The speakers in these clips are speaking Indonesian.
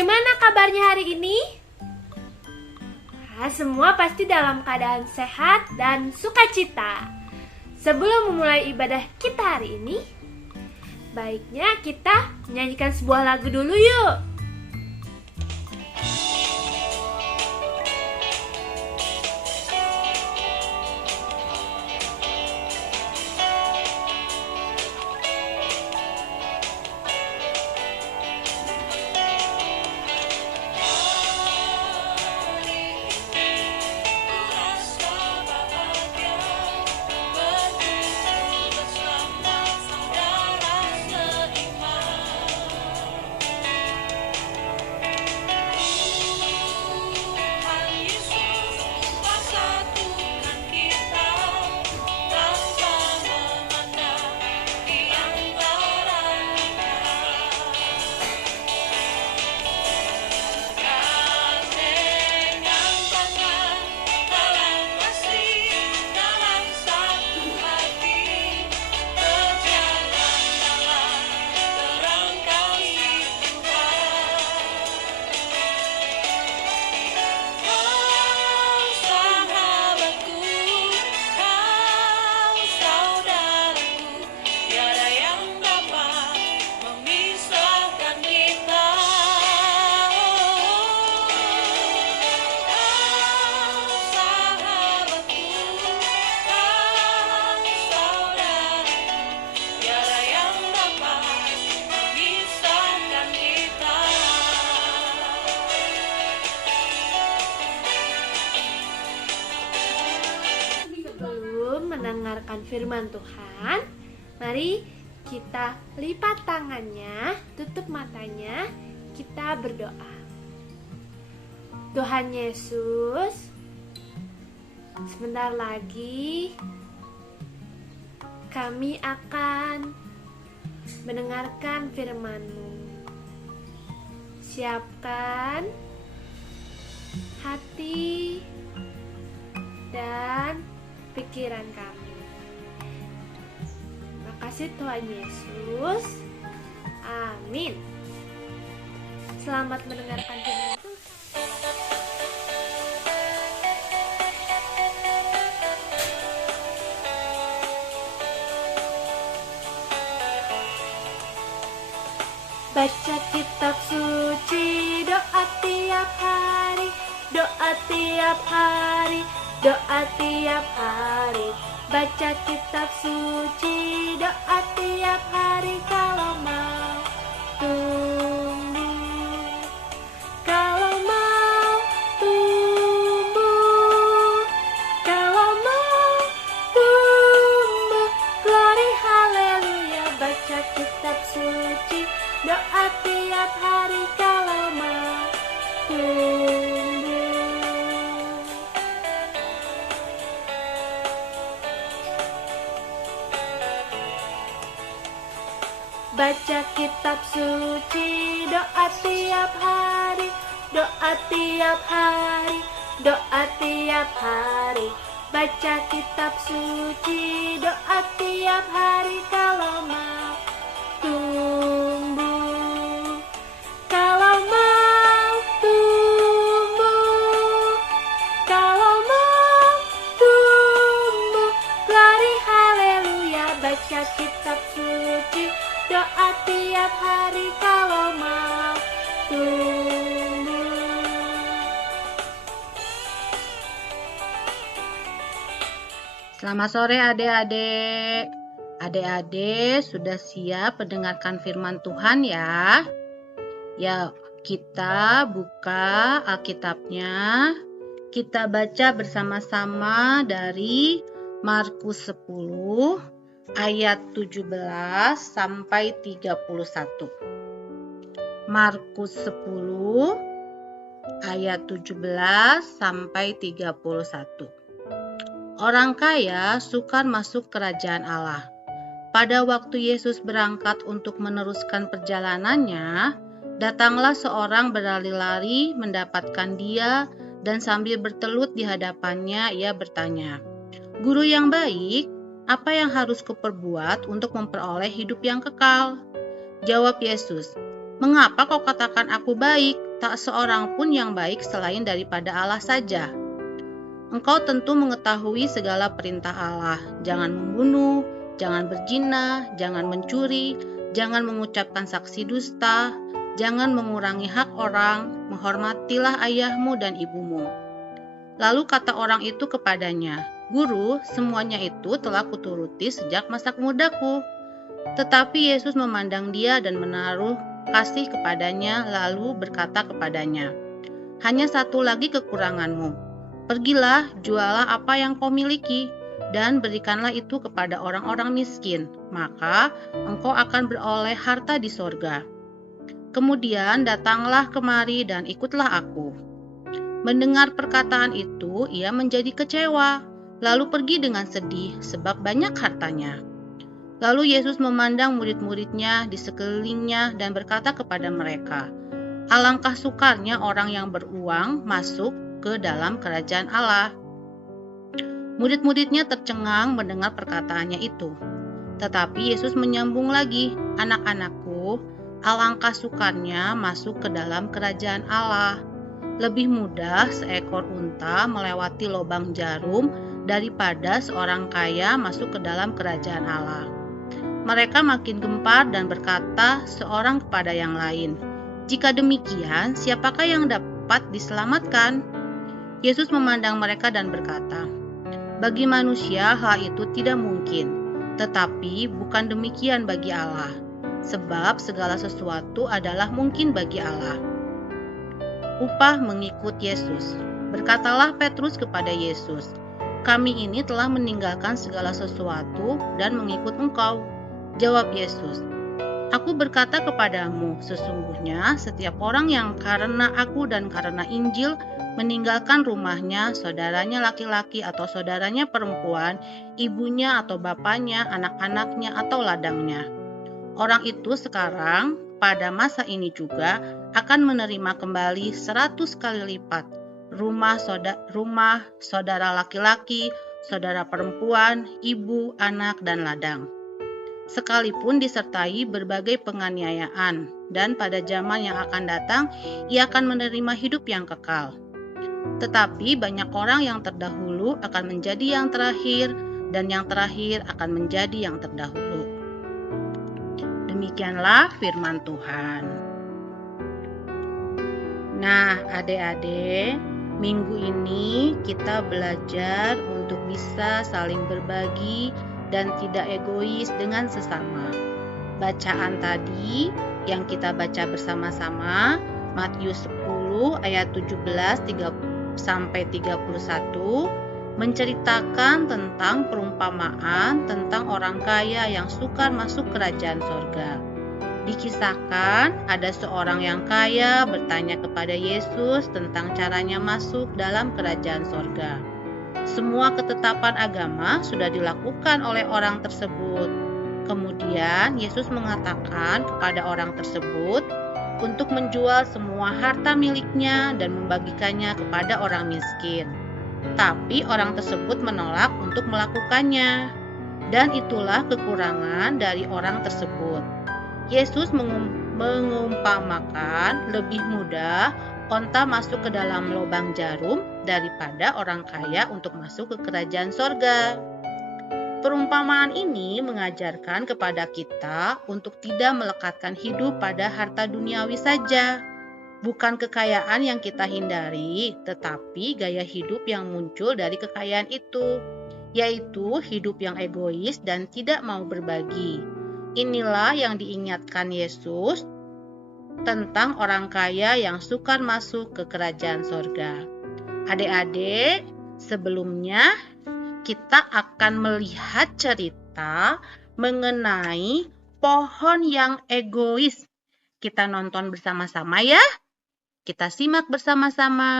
Bagaimana kabarnya hari ini? Semua pasti dalam keadaan sehat dan sukacita. Sebelum memulai ibadah kita hari ini, baiknya kita menyanyikan sebuah lagu dulu yuk. Mendengarkan firman Tuhan, mari kita lipat tangannya, tutup matanya, kita berdoa. Tuhan Yesus, sebentar lagi kami akan mendengarkan firman-Mu. Siapkan hati dan pikiran kami. Terima kasih Tuhan Yesus. Amin. Selamat mendengarkan firman Tuhan. Baca kitab suci, doa tiap hari, doa tiap hari, doa tiap hari. Baca kitab suci, doa tiap hari kalau mau tumbuh. Kalau mau tumbuh, kalau mau tumbuh. Glory haleluya. Baca kitab suci, doa tiap hari kalau mau tumbuh. Baca kitab suci, doa tiap hari, doa tiap hari, doa tiap hari. Baca kitab suci, doa tiap hari kalau mau tumbuh. Kalau mau tumbuh, kalau mau tumbuh. Glory haleluya. Baca kitab suci, doa tiap hari kalau mau tumbuh. Selamat sore adik-adik. Adik-adik sudah siap mendengarkan firman Tuhan ya? Ya, kita buka Alkitabnya. Kita baca bersama-sama dari Markus 10 ayat 17 sampai 31. Markus 10 ayat 17 sampai 31. Orang kaya sukar masuk kerajaan Allah. Pada waktu Yesus berangkat untuk meneruskan perjalanannya, datanglah seorang berlari-lari mendapatkan dia dan sambil bertelut di hadapannya ia bertanya, "Guru yang baik, apa yang harus kuperbuat untuk memperoleh hidup yang kekal?" Jawab Yesus, "Mengapa kau katakan aku baik? tak seorang pun yang baik selain daripada Allah saja. Engkau tentu mengetahui segala perintah Allah. Jangan membunuh, jangan berzina, jangan mencuri, jangan mengucapkan saksi dusta, jangan mengurangi hak orang, menghormatilah ayahmu dan ibumu. Lalu kata orang itu kepadanya, Guru, semuanya itu telah kuturuti sejak masa mudaku. Tetapi Yesus memandang dia dan menaruh kasih kepadanya, lalu berkata kepadanya, hanya satu lagi kekuranganmu. Pergilah, jualah apa yang kau miliki, dan berikanlah itu kepada orang-orang miskin, maka engkau akan beroleh harta di sorga. Kemudian datanglah kemari dan ikutlah aku. Mendengar perkataan itu, ia menjadi kecewa, lalu pergi dengan sedih sebab banyak hartanya. Lalu Yesus memandang murid-muridnya di sekelilingnya dan berkata kepada mereka, alangkah sukarnya orang yang beruang masuk ke dalam kerajaan Allah. Murid-muridnya tercengang mendengar perkataannya itu. Tetapi Yesus menyambung lagi, anak-anakku, alangkah sukarnya masuk ke dalam kerajaan Allah. Lebih mudah seekor unta melewati lubang jarum daripada seorang kaya masuk ke dalam kerajaan Allah. Mereka makin gempar dan berkata seorang kepada yang lain, jika demikian, siapakah yang dapat diselamatkan? Yesus memandang mereka dan berkata, bagi manusia hal itu tidak mungkin, tetapi bukan demikian bagi Allah, sebab segala sesuatu adalah mungkin bagi Allah. Upah mengikut Yesus. Berkatalah Petrus kepada Yesus, kami ini telah meninggalkan segala sesuatu dan mengikut Engkau. Jawab Yesus, aku berkata kepadamu, sesungguhnya setiap orang yang karena aku dan karena Injil meninggalkan rumahnya, saudaranya laki-laki atau saudaranya perempuan, ibunya atau bapaknya, anak-anaknya atau ladangnya. Orang itu sekarang, pada masa ini juga, akan menerima kembali 100 kali lipat rumah, saudara laki-laki, saudara perempuan, ibu, anak, dan ladang. Sekalipun disertai berbagai penganiayaan, dan pada zaman yang akan datang, ia akan menerima hidup yang kekal. Tetapi banyak orang yang terdahulu akan menjadi yang terakhir, dan yang terakhir akan menjadi yang terdahulu. Demikianlah firman Tuhan. Nah, adik-adik, minggu ini kita belajar untuk bisa saling berbagi dan tidak egois dengan sesama. Bacaan tadi yang kita baca bersama-sama, Matius 10 ayat 17 sampai 31 menceritakan tentang perumpamaan tentang orang kaya yang sukar masuk kerajaan sorga. Dikisahkan ada seorang yang kaya bertanya kepada Yesus tentang caranya masuk dalam kerajaan sorga. Semua ketetapan agama sudah dilakukan oleh orang tersebut. Kemudian Yesus mengatakan kepada orang tersebut untuk menjual semua harta miliknya dan membagikannya kepada orang miskin. Tapi orang tersebut menolak untuk melakukannya. Dan itulah kekurangan dari orang tersebut. Yesus mengumpamakan lebih mudah onta masuk ke dalam lubang jarum daripada orang kaya untuk masuk ke kerajaan sorga. Perumpamaan ini mengajarkan kepada kita untuk tidak melekatkan hidup pada harta duniawi saja. Bukan kekayaan yang kita hindari, tetapi gaya hidup yang muncul dari kekayaan itu, yaitu hidup yang egois dan tidak mau berbagi. Inilah yang diingatkan Yesus tentang orang kaya yang sukar masuk ke kerajaan sorga. Adik-adik, sebelumnya kita akan melihat cerita mengenai pohon yang egois. Kita nonton bersama-sama ya. Kita simak bersama-sama.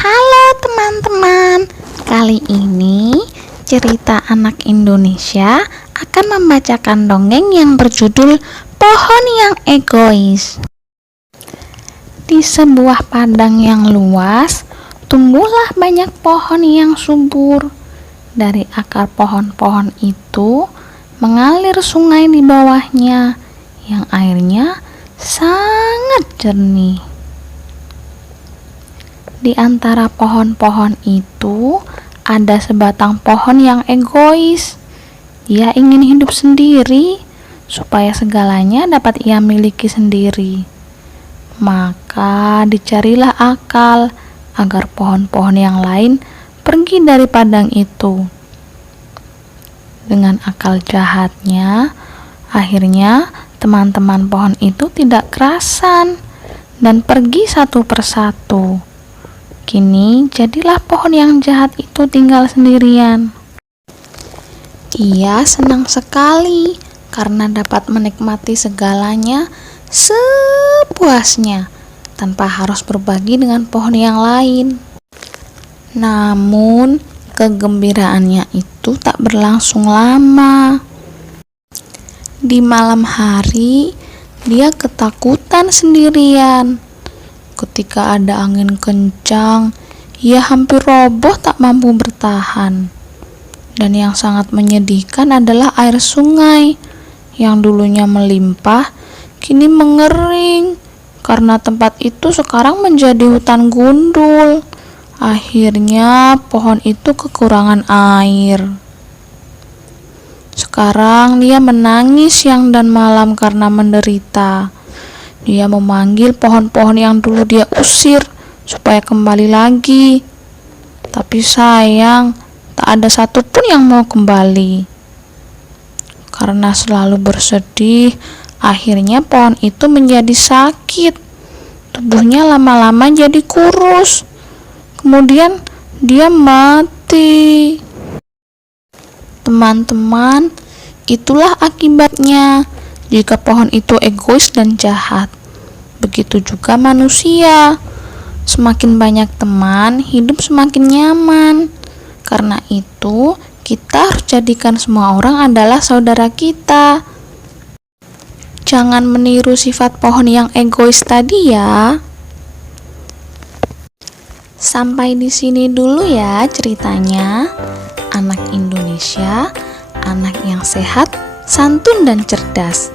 Halo teman-teman, kali ini cerita anak Indonesia akan membacakan dongeng yang berjudul Pohon yang Egois. Di sebuah padang yang luas, tumbuhlah banyak pohon yang subur. Dari akar pohon-pohon itu mengalir sungai di bawahnya yang airnya sangat jernih. Di antara pohon-pohon itu ada sebatang pohon yang egois. Ia ingin hidup sendiri supaya segalanya dapat ia miliki sendiri. Maka dicarilah akal agar pohon-pohon yang lain pergi dari padang itu. Dengan akal jahatnya, akhirnya teman-teman pohon itu tidak kerasan dan pergi satu persatu. Kini jadilah pohon yang jahat itu tinggal sendirian. Ia senang sekali karena dapat menikmati segalanya sepuasnya tanpa harus berbagi dengan pohon yang lain. Namun kegembiraannya itu tak berlangsung lama. Di malam hari dia ketakutan sendirian. Ketika ada angin kencang, ia hampir roboh tak mampu bertahan. Dan yang sangat menyedihkan adalah air sungai yang dulunya melimpah kini mengering karena tempat itu sekarang menjadi hutan gundul. Akhirnya pohon itu kekurangan air. Sekarang dia menangis siang dan malam karena menderita. Dia memanggil pohon-pohon yang dulu dia usir supaya kembali lagi. Tapi sayang, tak ada satupun yang mau kembali. Karena selalu bersedih, akhirnya pohon itu menjadi sakit. Tubuhnya lama-lama jadi kurus. Kemudian dia mati. Teman-teman, itulah akibatnya jika pohon itu egois dan jahat. Begitu juga manusia. Semakin banyak teman, hidup semakin nyaman. Karena itu, kita harus jadikan semua orang adalah saudara kita. Jangan meniru sifat pohon yang egois tadi ya. Sampai di sini dulu ya ceritanya. Anak Indonesia, anak yang sehat, santun dan cerdas.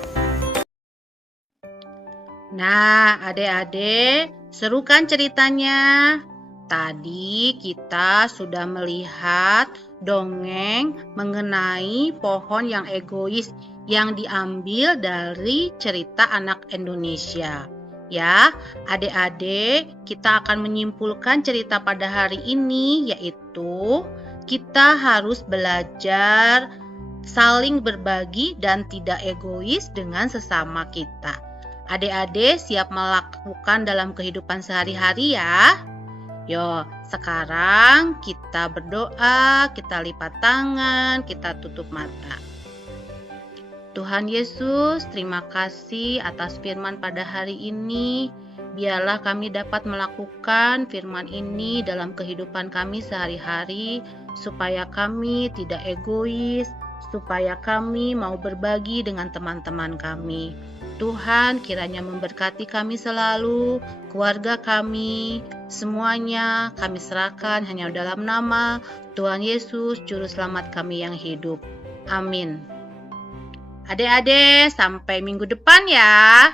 Nah, adik-adik, seru kan ceritanya? Tadi kita sudah melihat dongeng mengenai pohon yang egois yang diambil dari cerita anak Indonesia. Ya, adik-adik, kita akan menyimpulkan cerita pada hari ini, yaitu kita harus belajar saling berbagi dan tidak egois dengan sesama kita. Adik-adik siap melakukan dalam kehidupan sehari-hari ya. Yo, sekarang kita berdoa, kita lipat tangan, kita tutup mata. Tuhan Yesus, terima kasih atas firman pada hari ini. Biarlah kami dapat melakukan firman ini dalam kehidupan kami sehari-hari, supaya kami tidak egois, supaya kami mau berbagi dengan teman-teman kami. Tuhan kiranya memberkati kami selalu, keluarga kami, semuanya kami serahkan hanya dalam nama Tuhan Yesus, Juru Selamat kami yang hidup. Amin. Adik-adik, sampai minggu depan ya.